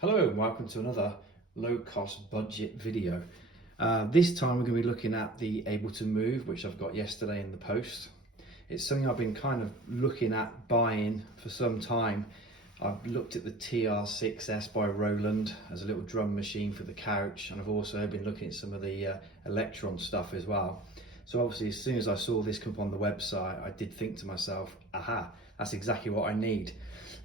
Hello and welcome to another low cost budget video. This time we're going to be looking at the Ableton Move, which I've got yesterday in the post. It's something I've been kind of looking at buying for some time. I've looked at the TR6S by Roland as a little drum machine for the couch, and I've also been looking at some of the Electron stuff as well. So obviously as soon as I saw this come up on the website, I did think to myself, aha, that's exactly what I need.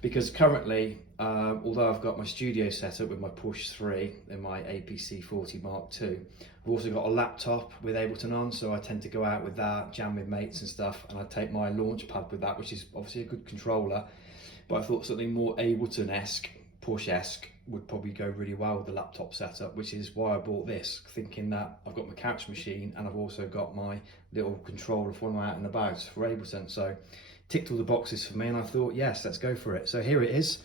Because currently, although I've got my studio set up with my Push 3 and my APC 40 Mark II, I've also got a laptop with Ableton on, so I tend to go out with that, jam with mates and stuff, and I take my launch pad with that, which is obviously a good controller, but I thought something more Ableton-esque, Push-esque would probably go really well with the laptop setup, which is why I bought this, thinking that I've got my couch machine and I've also got my little controller for when I'm out and about for Ableton. So ticked all the boxes for me and I thought, yes, let's go for it. So here it is.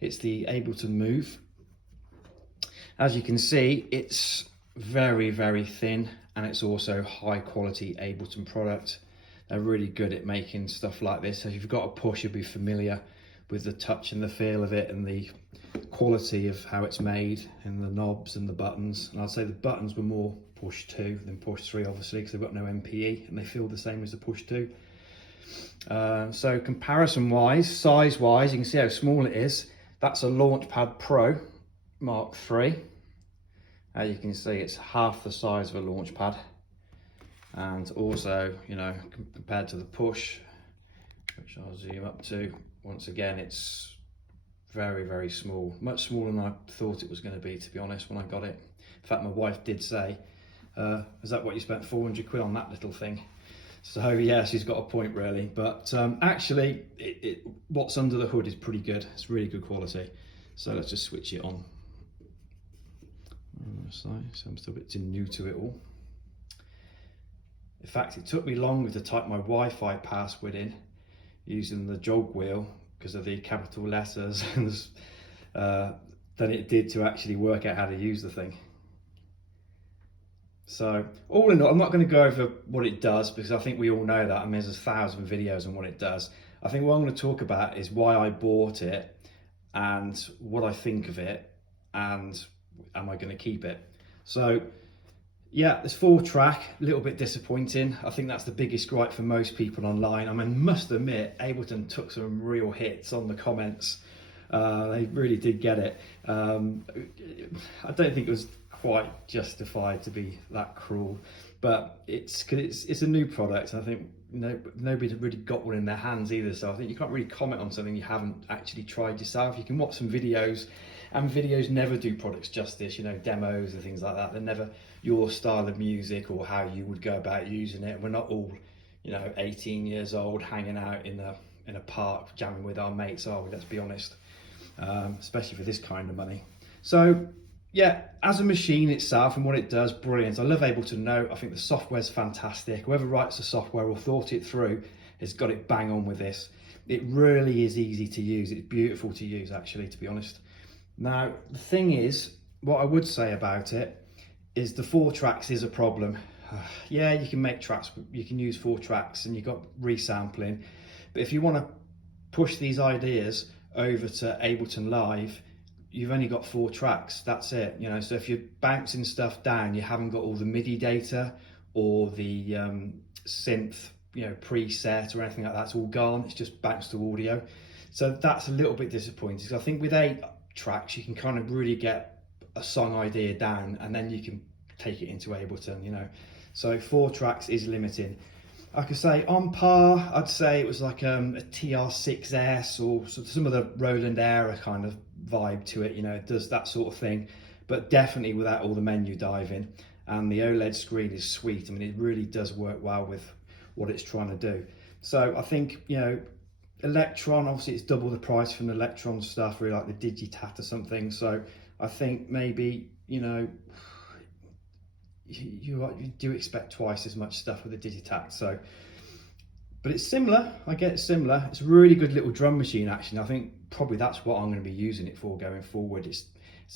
It's the Ableton Move. As you can see, it's very, very thin, and it's also high quality Ableton product. They're really good at making stuff like this. So if you've got a Push, you'll be familiar with the touch and the feel of it and the quality of how it's made and the knobs and the buttons. And I'd say the buttons were more Push 2 than Push 3, obviously, because they've got no MPE and they feel the same as the Push 2. So comparison wise, size wise, you can see how small it is. That's a Launchpad Pro Mark III. As you can see, it's half the size of a Launchpad. And also, you know, compared to the Push, which I'll zoom up to, once again, it's very, very small. Much smaller than I thought it was going to be, to be honest, when I got it. In fact, my wife did say, is that what you spent 400 quid on that little thing? So yeah, she's got a point really, but actually what's under the hood is pretty good. It's really good quality. So let's just switch it on. So I'm still a bit too new to it all. In fact, it took me longer to type my Wi-Fi password in using the jog wheel because of the capital letters than it did to actually work out how to use the thing. So all in all, I'm not going to go over what it does because I think we all know that. I mean, there's 1,000 videos on what it does. I think what I'm going to talk about is why I bought it and what I think of it and am I going to keep it. So yeah, there's 4-track, a little bit disappointing. I think that's the biggest gripe for most people online. I mean, must admit, Ableton took some real hits on the comments. They really did get it. I don't think it was quite justified to be that cruel, but it's a new product, and I think nobody really got one in their hands either. So I think you can't really comment on something you haven't actually tried yourself. You can watch some videos, and videos never do products justice. You know, demos and things like that. They're never your style of music or how you would go about using it. We're not all, you know, 18 years old hanging out in a park jamming with our mates, are we? Let's be honest. Especially for this kind of money. So yeah, as a machine itself and what it does, brilliant. I love Ableton Note. I think the software's fantastic. Whoever writes the software or thought it through has got it bang on with this. It really is easy to use. It's beautiful to use, actually, to be honest. Now, the thing is, what I would say about it is the 4 tracks is a problem. Yeah, you can make tracks, you can use 4 tracks and you've got resampling. But if you want to push these ideas over to Ableton Live, you've only got 4 tracks, that's it. You know, so if you're bouncing stuff down, you haven't got all the MIDI data or the synth, you know, preset or anything like that. It's all gone, it's just bounced to audio. So that's a little bit disappointing, because I think with 8 tracks, you can kind of really get a song idea down and then you can take it into Ableton, you know. So 4 tracks is limiting. I could say on par, I'd say it was like a TR6S or some of the Roland era kind of vibe to it, you know, it does that sort of thing, but definitely without all the menu diving. And the OLED screen is sweet. I mean, it really does work well with what it's trying to do. So I think, you know, Electron, obviously it's double the price from the Electron stuff, really like the Digitat or something. So I think maybe, you know, you do expect twice as much stuff with the Digitat. So, but it's similar. I get similar. It's a really good little drum machine, actually. I think probably that's what I'm going to be using it for going forward. It's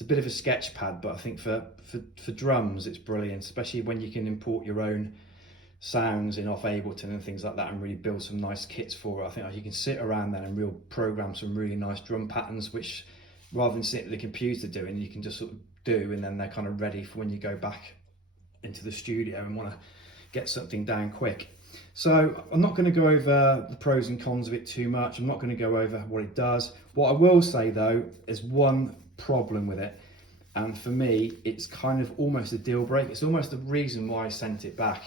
a bit of a sketch pad, but I think for drums it's brilliant, especially when you can import your own sounds in off Ableton and things like that and really build some nice kits for it. I think you can sit around there and program some really nice drum patterns, which rather than sitting at the computer doing, you can just sort of do, and then they're kind of ready for when you go back into the studio and want to get something down quick. So I'm not going to go over the pros and cons of it too much. I'm not going to go over what it does. What I will say though is one problem with it, and for me it's kind of almost a deal breaker. It's almost the reason why I sent it back.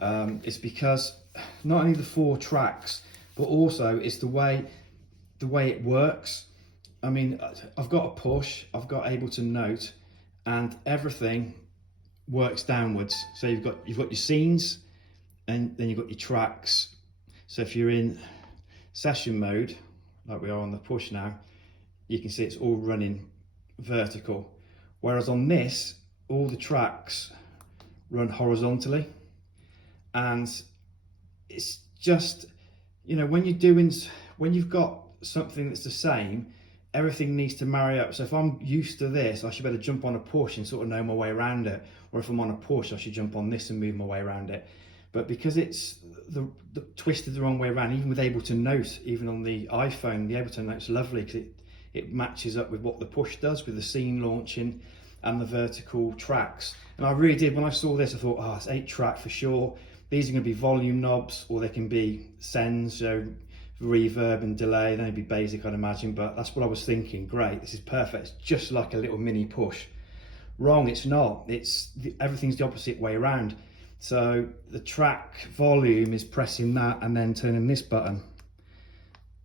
It's because not only the 4 tracks, but also it's the way it works. I mean, I've got a push, I've got Ableton Note, and everything works downwards. So you've got your scenes, and then you've got your tracks. So if you're in session mode, like we are on the push now, you can see it's all running vertical. Whereas on this, all the tracks run horizontally. And it's just, you know, when you've got something that's the same, everything needs to marry up. So if I'm used to this, I should be able to jump on a push and sort of know my way around it. Or if I'm on a push, I should jump on this and move my way around it. But because it's the twisted the wrong way around, even with Ableton Note, even on the iPhone, the Ableton Note's lovely because it matches up with what the push does with the scene launching and the vertical tracks. And I really did, when I saw this, I thought, oh, it's 8-track for sure. These are going to be volume knobs, or they can be sends, so reverb and delay. Then it'd be basic, I'd imagine, but that's what I was thinking. Great, this is perfect. It's just like a little mini push. Wrong, it's not. Everything's the opposite way around. So the track volume is pressing that and then turning this button,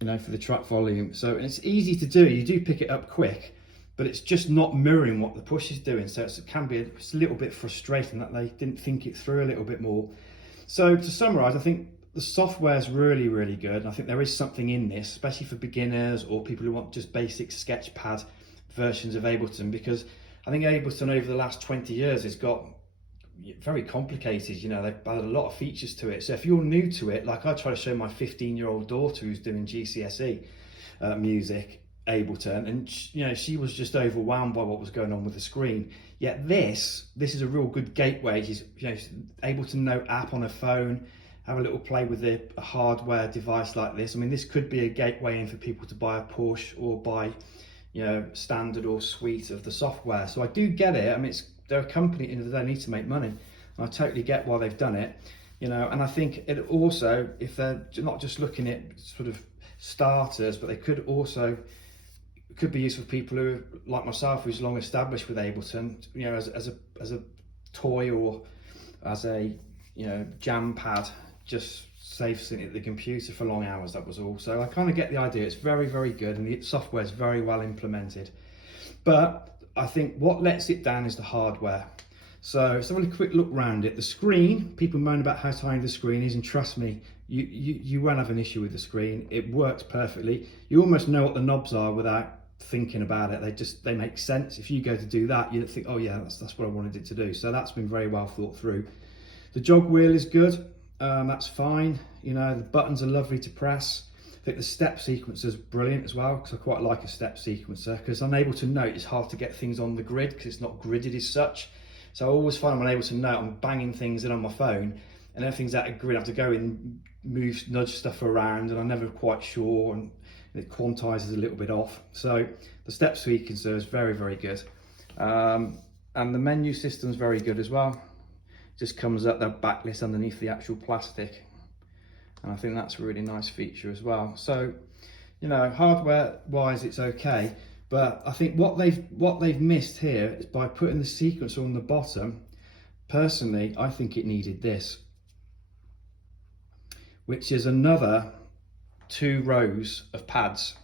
you know, for the track volume. So, and it's easy to do. You do pick it up quick, but it's just not mirroring what the push is doing. So it can be it's a little bit frustrating that they didn't think it through a little bit more. So to summarize, I think the software is really, really good. And I think there is something in this, especially for beginners or people who want just basic sketchpad versions of Ableton, because I think Ableton over the last 20 years has got very complicated. You know, they've added a lot of features to it. So if you're new to it, like I try to show my 15-year-old daughter who's doing GCSE music, Ableton, and you know, she was just overwhelmed by what was going on with the screen. Yet this is a real good gateway. She's, you know, Ableton Note app on her phone, have a little play with a hardware device like this. I mean, this could be a gateway in for people to buy a push or buy, you know, standard or suite of the software. So I do get it. I mean, they're a company, at the end of the day, need to make money, and I totally get why they've done it, you know. And I think it also, if they're not just looking at sort of starters, but they could be used for people who, like myself, who's long established with Ableton, you know, as a toy or as a, you know, jam pad, just safe sitting at the computer for long hours. That was all. So I kind of get the idea. It's very, very good, and the software is very well implemented. But I think what lets it down is the hardware. So let's have a quick look around it. The screen, people moan about how tiny the screen is, and trust me, you won't have an issue with the screen. It works perfectly. You almost know what the knobs are without thinking about it. They make sense. If you go to do that, you think, oh yeah, that's what I wanted it to do. So that's been very well thought through. The jog wheel is good. That's fine. You know, the buttons are lovely to press. I think the step sequencer is brilliant as well, because I quite like a step sequencer, because on Ableton Note it's hard to get things on the grid because it's not gridded as such. So I always find when I'm Ableton Note, I'm banging things in on my phone and everything's out of grid. I have to go in, nudge stuff around, and I'm never quite sure, and it quantizes a little bit off. So the step sequencer is very, very good. And the menu system is very good as well. Just comes up the backlist underneath the actual plastic, and I think that's a really nice feature as well. So, you know, hardware wise it's okay, but I think what they've missed here is by putting the sequencer on the bottom. Personally, I think it needed this, which is another 2 rows of pads,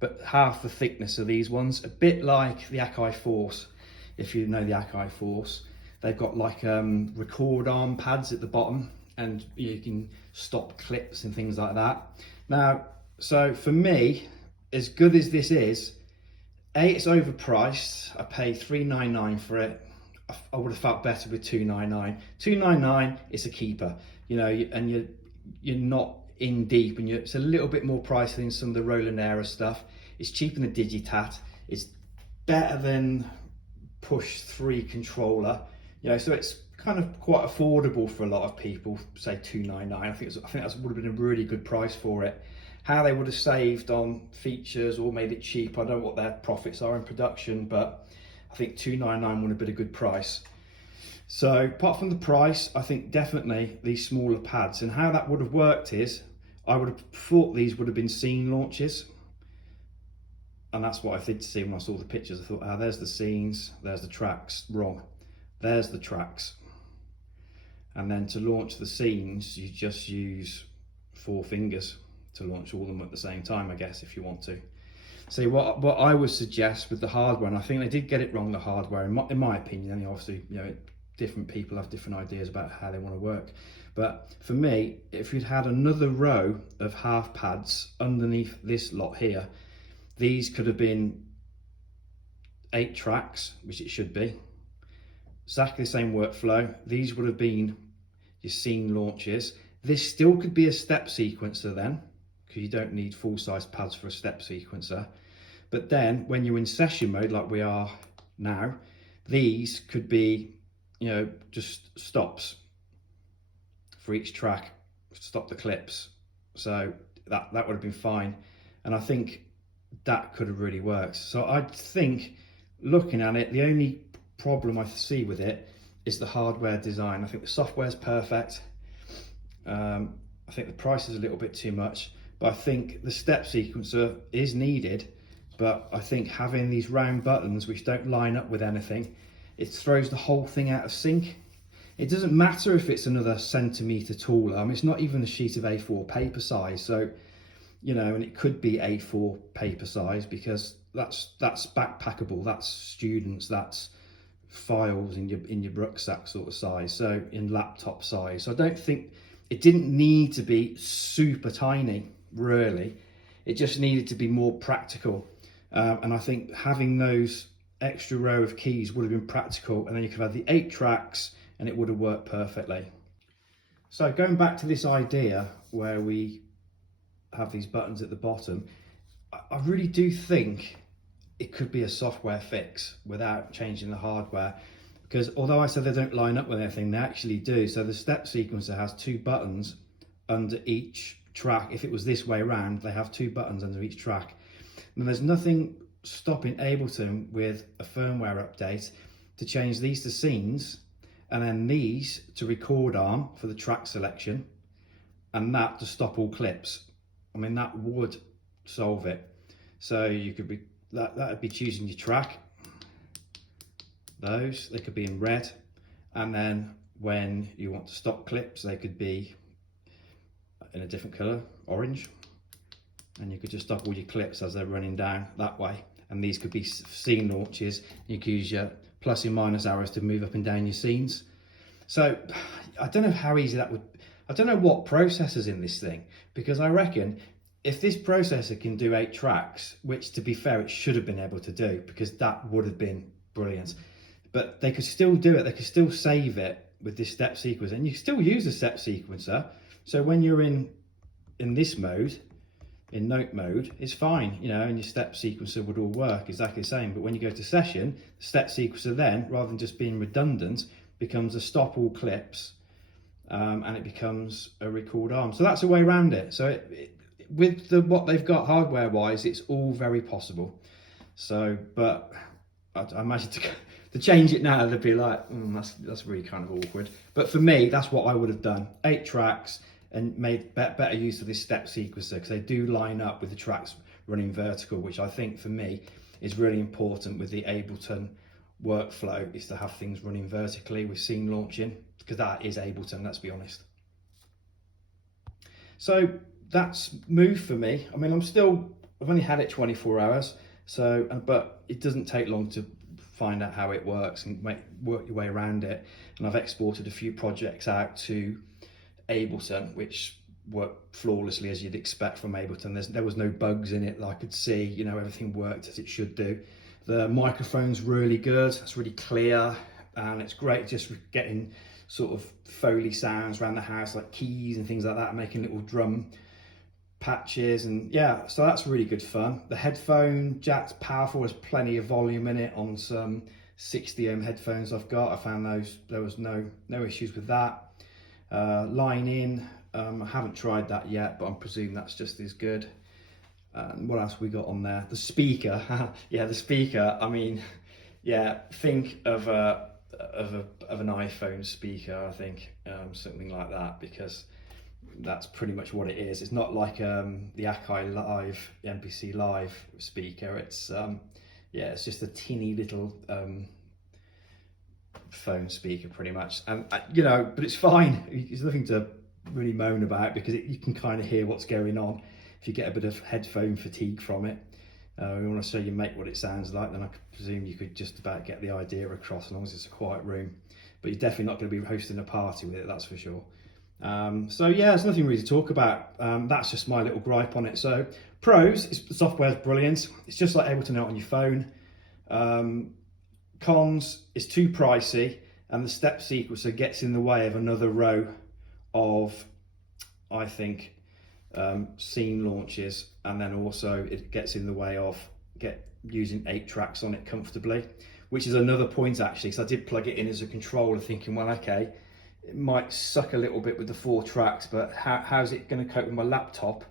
but half the thickness of these ones, a bit like the Akai Force. If you know the Akai Force, they've got like record arm pads at the bottom, and you can stop clips and things like that. Now, so for me, as good as this is, it's overpriced. I paid $399 for it. I would have felt better with $299. $299 is a keeper, you know, and you're not in deep, and it's a little bit more pricey than some of the Roland Era stuff. It's cheaper than the Digitat. It's better than Push 3 controller, you know, so it's kind of quite affordable for a lot of people. Say $299. I think that would have been a really good price for it. How they would have saved on features or made it cheap, I don't know what their profits are in production, but I think $299 would have been a good price. So apart from the price, I think definitely these smaller pads, and how that would have worked is, I would have thought these would have been scene launches. And that's what I did see when I saw the pictures. I thought, ah, there's the scenes, there's the tracks. Wrong. There's the tracks. And then to launch the scenes, you just use 4 fingers to launch all of them at the same time, I guess, if you want to. So what I would suggest with the hardware, and I think they did get it wrong, the hardware, in my opinion, and obviously, you know, different people have different ideas about how they want to work. But for me, if you'd had another row of half pads underneath this lot here, these could have been 8 tracks, which it should be. Exactly the same workflow. These would have been your scene launches. This still could be a step sequencer then, because you don't need full-size pads for a step sequencer. But then when you're in session mode, like we are now, these could be, you know, just stops for each track, stop the clips. So that would have been fine. And I think that could have really worked. So I think, looking at it, the only problem I see with it is the hardware design. I think the software's perfect. I think the price is a little bit too much, but I think the step sequencer is needed. But I think having these round buttons which don't line up with anything, it throws the whole thing out of sync. It doesn't matter if it's another centimetre taller. I mean, it's not even a sheet of A4 paper size. So, you know, and it could be A4 paper size, because that's backpackable, that's students, that's files in your rucksack sort of size, so in laptop size. So I don't think it didn't need to be super tiny, really. It just needed to be more practical. And I think having those extra row of keys would have been practical, and then you could have the 8 tracks and it would have worked perfectly. So going back to this idea where we have these buttons at the bottom, I really do think it could be a software fix without changing the hardware, because although I said they don't line up with anything, they actually do. So the step sequencer has 2 buttons under each track. If it was this way around, they have 2 buttons under each track. And there's nothing stopping Ableton with a firmware update to change these to scenes, and then these to record arm for the track selection, and that to stop all clips. I mean, that would solve it. So you could be, that would be choosing your track. Those, they could be in red. And then when you want to stop clips, they could be in a different color, orange. And you could just stop all your clips as they're running down that way. And these could be scene launches. You could use your plus and minus arrows to move up and down your scenes. So I don't know how easy that would, I don't know what processor's in this thing, because I reckon if this processor can do 8 tracks, which to be fair, it should have been able to do, because that would have been brilliant. But they could still do it, they could still save it with this step sequencer, and you can still use a step sequencer. So when you're in this mode, in note mode, it's fine, you know, and your step sequencer would all work exactly the same. But when you go to session, the step sequencer then, rather than just being redundant, becomes a stop all clips, and it becomes a record arm. So that's a way around it. So with what they've got hardware wise, it's all very possible. So, but I imagine to change it now, they'd be like, that's really kind of awkward. But for me, that's what I would have done. 8 tracks, and made better use of this step sequencer, because they do line up with the tracks running vertical, which I think for me is really important with the Ableton workflow, is to have things running vertically with scene launching, because that is Ableton, let's be honest. So that's Move for me. I mean, I've only had it 24 hours, so, but it doesn't take long to find out how it works and work your way around it. And I've exported a few projects out to Ableton, which worked flawlessly as you'd expect from Ableton. There was no bugs in it that I could see, you know, everything worked as it should do. The microphone's really good, it's really clear, and it's great just getting sort of Foley sounds around the house, like keys and things like that, making little drum patches, and yeah, so that's really good fun. The headphone jack's powerful, there's plenty of volume in it on some 60 ohm headphones I've got. I found there was no issues with that. Line in, I haven't tried that yet, but I'm presuming that's just as good. And what else we got on there? The speaker. Yeah, the speaker. I mean, yeah, think of an iPhone speaker. I think something like that, because that's pretty much what it is. It's not like the Akai Live, the MPC Live speaker. It's yeah, it's just a teeny little phone speaker pretty much, and you know, but it's fine. There's nothing to really moan about, because you can kind of hear what's going on. If you get a bit of headphone fatigue from it, we want to show you make what it sounds like, then I presume you could just about get the idea across, as long as it's a quiet room. But you're definitely not going to be hosting a party with it, that's for sure. So yeah, there's nothing really to talk about. That's just my little gripe on it. So pros, the software's brilliant. It's just like Ableton Note on your phone. Cons, it's too pricey, and the step sequencer gets in the way of another row of, I think, scene launches, and then also it gets in the way of using 8 tracks on it comfortably, which is another point actually, because I did plug it in as a controller thinking, well, okay, it might suck a little bit with the 4 tracks, but how's it going to cope with my laptop?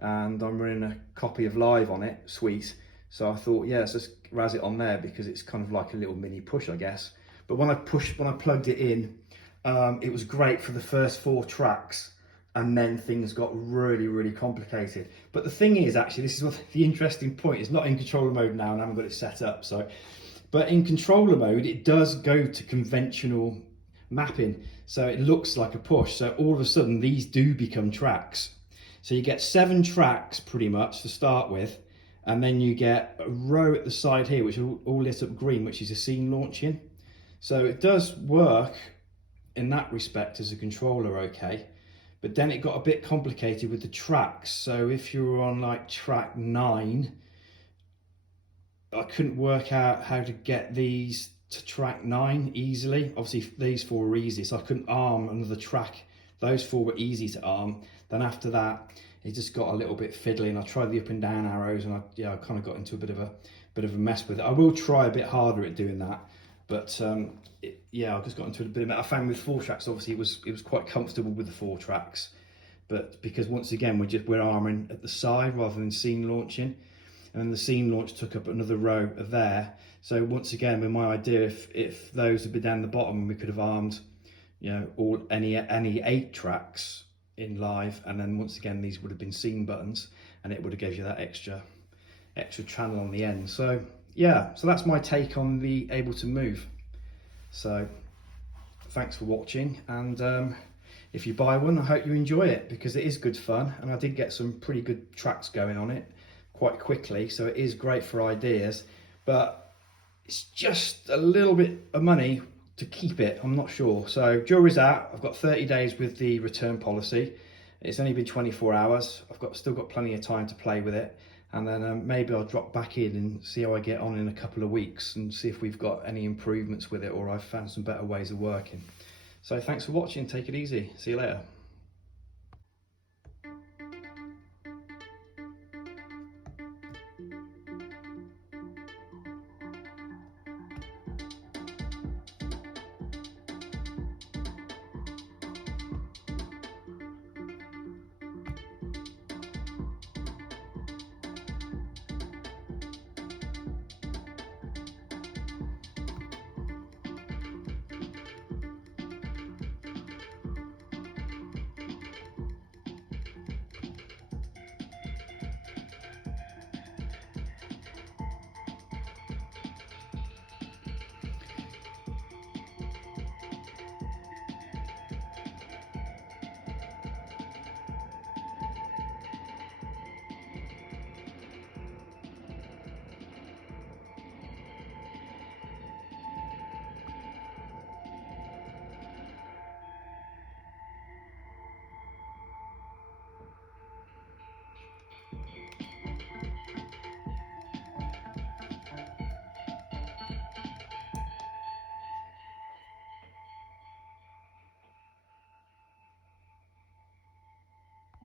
And I'm running a copy of Live on it, sweet. So I thought, yeah, let's just razz it on there, because it's kind of like a little mini push, I guess. But when I plugged it in, it was great for the first 4 tracks, and then things got really, really complicated. But the thing is, actually, this is what the interesting point is. Not in controller mode now, and I haven't got it set up. So, but in controller mode, it does go to conventional mapping, so it looks like a push. So all of a sudden, these do become tracks. So you get 7 tracks pretty much to start with, and then you get a row at the side here, which are all lit up green, which is a scene launching. So it does work in that respect as a controller, okay. But then it got a bit complicated with the tracks. So if you were on like track 9, I couldn't work out how to get these to track 9 easily. Obviously these 4 were easy, so I couldn't arm another track. Those 4 were easy to arm. Then after that, it just got a little bit fiddly, and I tried the up and down arrows, and I kind of got into a bit of a mess with it. I will try a bit harder at doing that, but yeah, I just got into a bit of it. I found with 4 tracks, obviously it was quite comfortable with the 4 tracks, but because once again we're arming at the side rather than scene launching, and then the scene launch took up another row of there. So once again, with my idea, if those had been down the bottom, we could have armed, you know, any 8 tracks in Live, and then once again these would have been scene buttons, and it would have gave you that extra channel on the end. So yeah, so that's my take on the Ableton Move. So thanks for watching, and if you buy one, I hope you enjoy it, because it is good fun, and I did get some pretty good tracks going on it quite quickly, so it is great for ideas, but it's just a little bit of money to keep it. I'm not sure. So jury's out. I've got 30 days with the return policy. It's only been 24 hours. I've still got plenty of time to play with it, and then maybe I'll drop back in and see how I get on in a couple of weeks, and see if we've got any improvements with it, or I've found some better ways of working. So thanks for watching. Take it easy. See you later.